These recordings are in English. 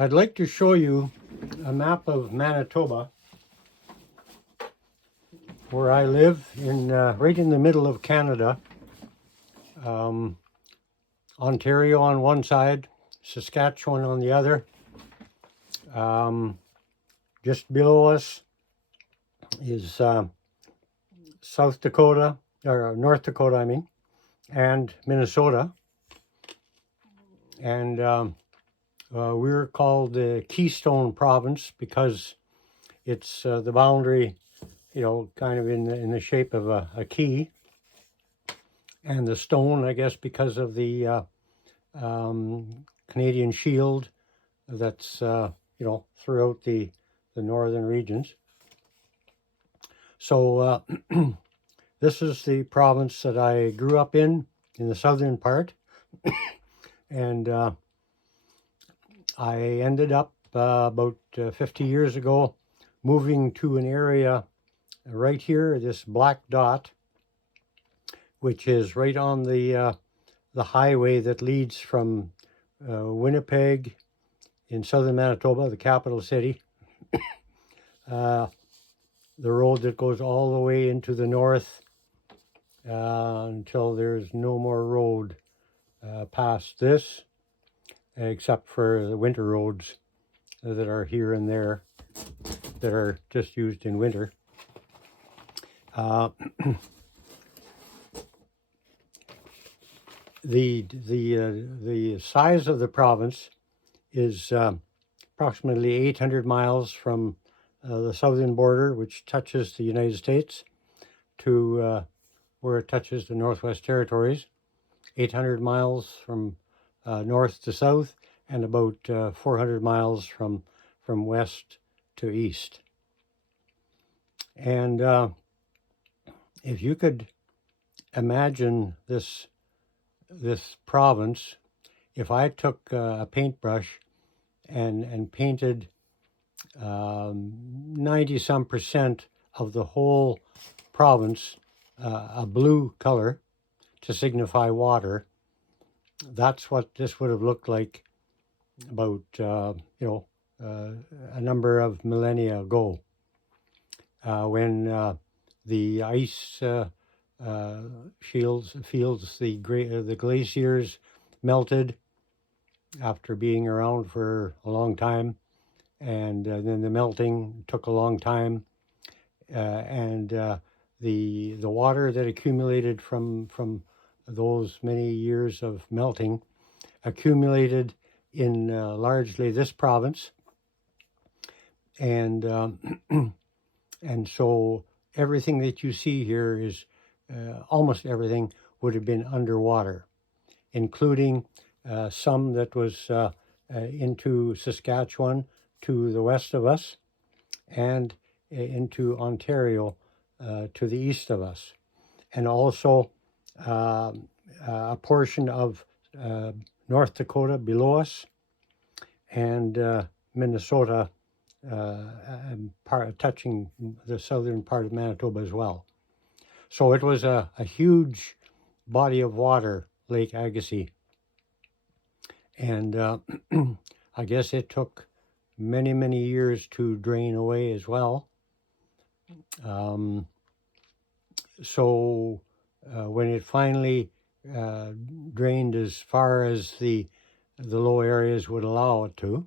I'd like to show you a map of Manitoba, where I live, right in the middle of Canada. Ontario on one side, Saskatchewan on the other. Just below us is South Dakota, or North Dakota, I mean, and Minnesota. And we're called the Keystone Province because it's the boundary, kind of in the shape of a key. And the stone, I guess, because of the Canadian shield that's, throughout the northern regions. So this is the province that I grew up in the southern part. And I ended up about 50 years ago moving to an area right here, this black dot, which is right on the highway that leads from Winnipeg in southern Manitoba, the capital city, the road that goes all the way into the north until there's no more road past this, except for the winter roads that are here and there that are just used in winter. The size of the province is approximately 800 miles from the southern border, which touches the United States, to where it touches the Northwest Territories. 800 miles from north to south, and about 400 miles from west to east. And if you could imagine this province, if I took a paintbrush and painted 90-some% of the whole province a blue color to signify water, that's what this would have looked like about a number of millennia ago, when the ice fields, the glaciers melted after being around for a long time, and then the melting took a long time, and the water that accumulated from those many years of melting accumulated in largely this province, and and so everything that you see here is almost everything would have been underwater, including some that was into Saskatchewan to the west of us, and into Ontario to the east of us, and also a portion of North Dakota below us, and Minnesota touching the southern part of Manitoba as well. So it was a huge body of water, Lake Agassiz. And I guess it took many, many years to drain away as well. So when it finally drained as far as the low areas would allow it to,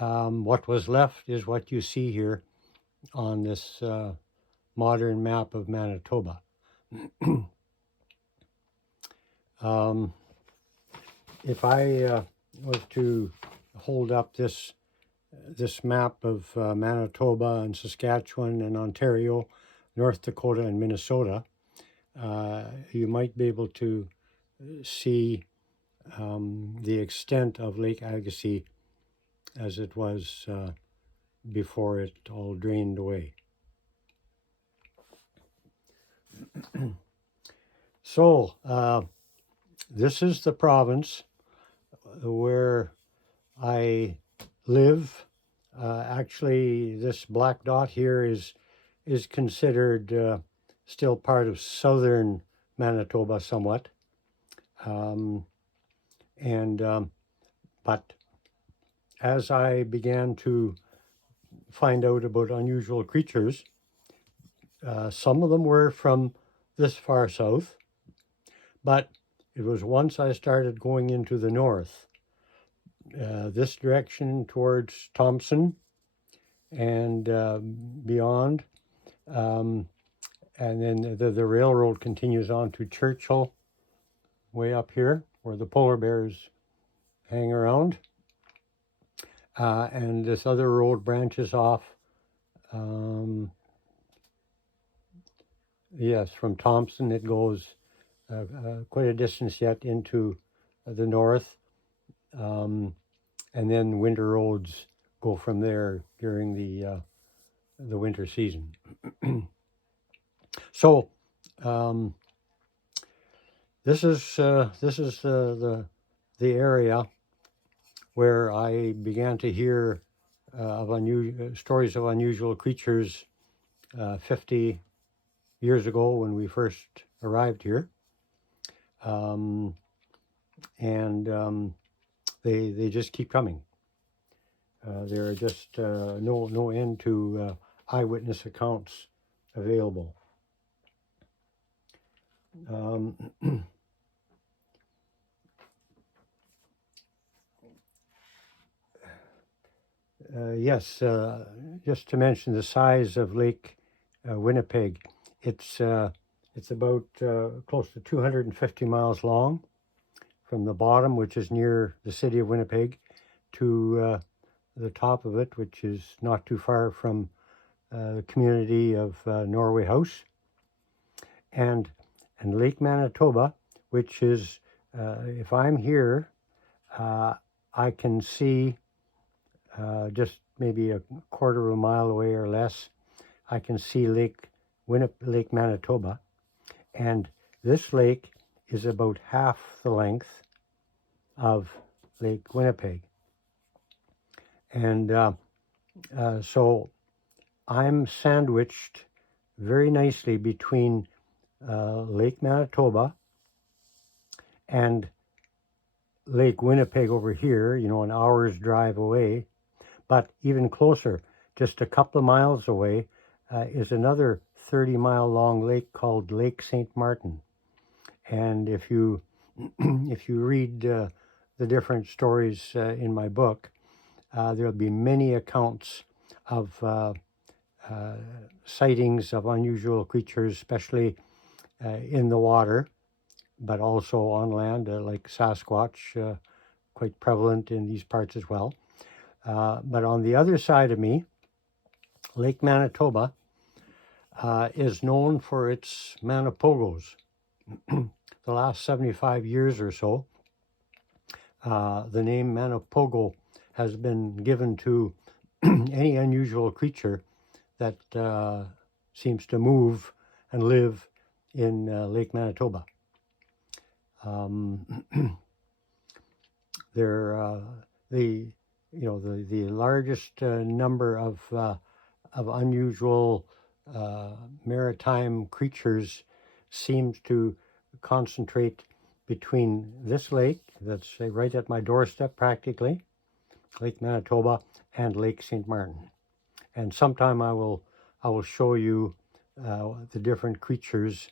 what was left is what you see here on this modern map of Manitoba. If I was to hold up this map of Manitoba and Saskatchewan and Ontario, North Dakota and Minnesota, you might be able to see the extent of Lake Agassiz as it was before it all drained away. So this is the province where I live. Actually, this black dot here is considered still part of southern Manitoba somewhat, but as I began to find out about unusual creatures, some of them were from this far south, but it was once I started going into the north, this direction towards Thompson and beyond. And then the railroad continues on to Churchill, way up here, where the polar bears hang around. And this other road branches off, yes, from Thompson. It goes quite a distance yet into the north. And then winter roads go from there during the winter season. So this is the area where I began to hear of stories of unusual creatures 50 years ago when we first arrived here, and they just keep coming. There are just no end to eyewitness accounts available. Yes, just to mention the size of Lake Winnipeg, it's about close to 250 miles long from the bottom, which is near the city of Winnipeg, to the top of it, which is not too far from the community of Norway House, and Lake Manitoba, which is, if I'm here, I can see just maybe a quarter of a mile away or less, I can see Lake Manitoba, and this lake is about half the length of Lake Winnipeg. And so I'm sandwiched very nicely between Lake Manitoba and Lake Winnipeg over here, an hour's drive away. But even closer, just a couple of miles away, is another 30-mile long lake called Lake St. Martin. And if you read the different stories in my book, there'll be many accounts of sightings of unusual creatures, especially in the water, but also on land, like Sasquatch, quite prevalent in these parts as well. But on the other side of me, Lake Manitoba is known for its Manipogos. The last 75 years or so, the name Manipogo has been given to any unusual creature that seems to move and live in Lake Manitoba. They're the largest number of unusual maritime creatures seems to concentrate between this lake, that's right at my doorstep practically, Lake Manitoba, and Lake St. Martin. And sometime I will show you the different creatures,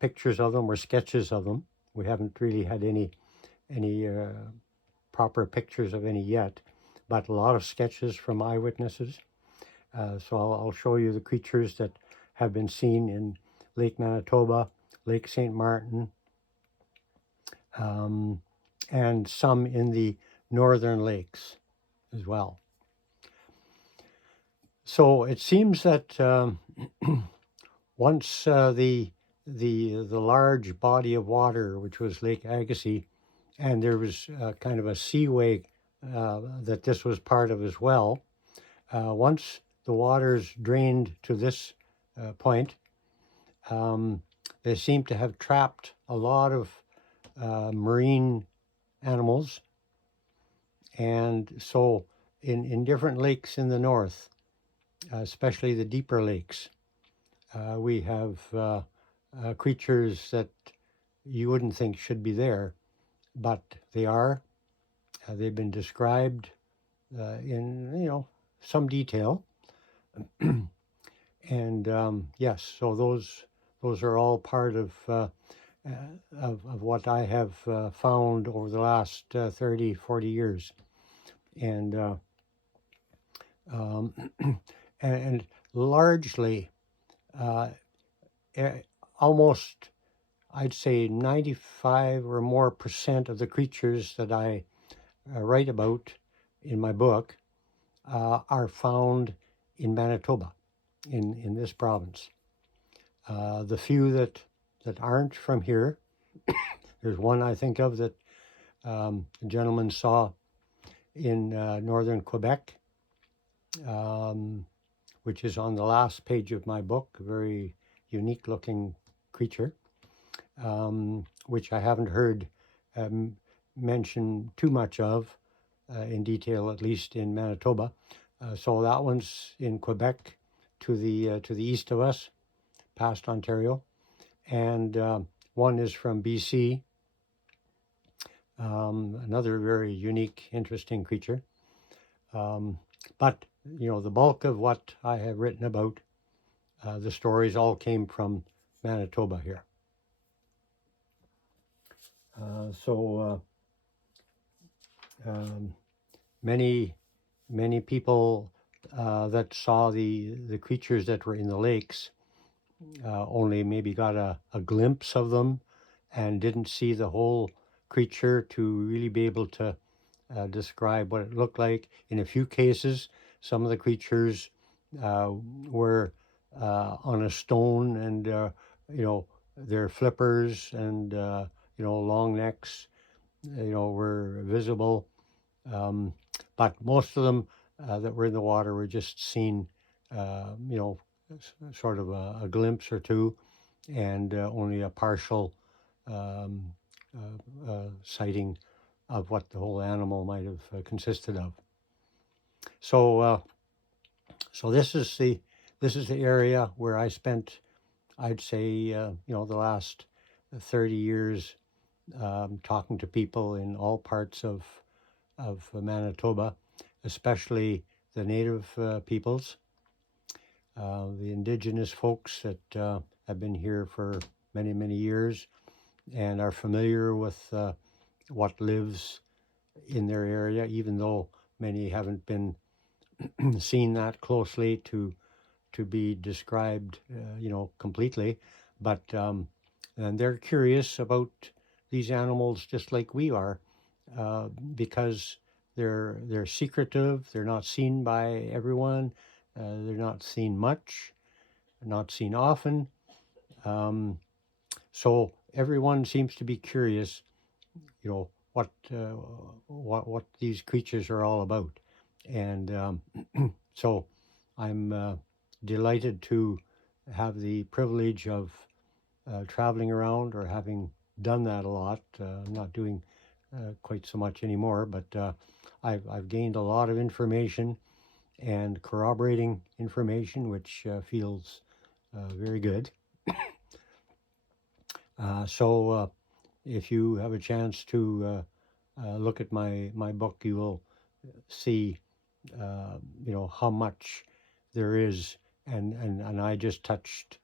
pictures of them or sketches of them. We haven't really had any proper pictures of any yet, but a lot of sketches from eyewitnesses. So I'll show you the creatures that have been seen in Lake Manitoba, Lake St. Martin, and some in the northern lakes as well. So it seems that once the large body of water, which was Lake Agassiz, and there was kind of a seaway that this was part of as well. Once the waters drained to this point, they seem to have trapped a lot of marine animals. And so in different lakes in the north, especially the deeper lakes, we have creatures that you wouldn't think should be there, but they are. They've been described in some detail. And yes, so those are all part of what I have found over the last 30, 40 years. And um, and largely, uh, almost, I'd say 95 or more percent of the creatures that I write about in my book are found in Manitoba, in this province. The few that aren't from here, there's one I think of that a gentleman saw in northern Quebec, um, which is on the last page of my book, a very unique looking creature, which I haven't heard um, mentioned too much of in detail, at least in Manitoba. So that one's in Quebec to the east of us, past Ontario, and one is from BC, another very unique, interesting creature. But the bulk of what I have written about, the stories all came from Manitoba here. So many people that saw the creatures that were in the lakes only maybe got a glimpse of them and didn't see the whole creature to really be able to describe what it looked like. In a few cases, some of the creatures were on a stone, and their flippers and long necks, were visible. But most of them that were in the water were just seen, sort of a glimpse or two, and only a partial um, sighting of what the whole animal might have consisted of. So, so this is the area where I spent, I'd say, the last 30 years talking to people in all parts of Manitoba, especially the native peoples, the indigenous folks that have been here for many, many years and are familiar with what lives in their area, even though many haven't been seen that closely to be described, completely. But and they're curious about these animals just like we are, because they're secretive. They're not seen by everyone. They're not seen much, not seen often. So everyone seems to be curious, what these creatures are all about, and so I'm delighted to have the privilege of traveling around, or having done that a lot. I'm not doing quite so much anymore, but I've gained a lot of information and corroborating information, which feels very good. So if you have a chance to look at my book, you will see how much there is, and I just touched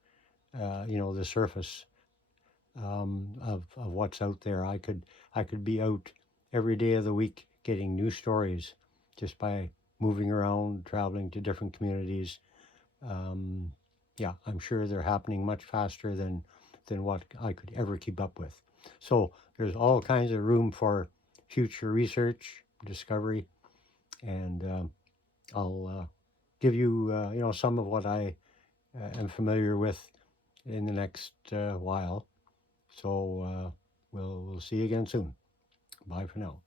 the surface of what's out there. I could be out every day of the week getting new stories just by moving around, traveling to different communities. Um, yeah, I'm sure they're happening much faster than what I could ever keep up with. So there's all kinds of room for future research, discovery, and I'll give you some of what I am familiar with in the next while. So we'll see you again soon. Bye for now.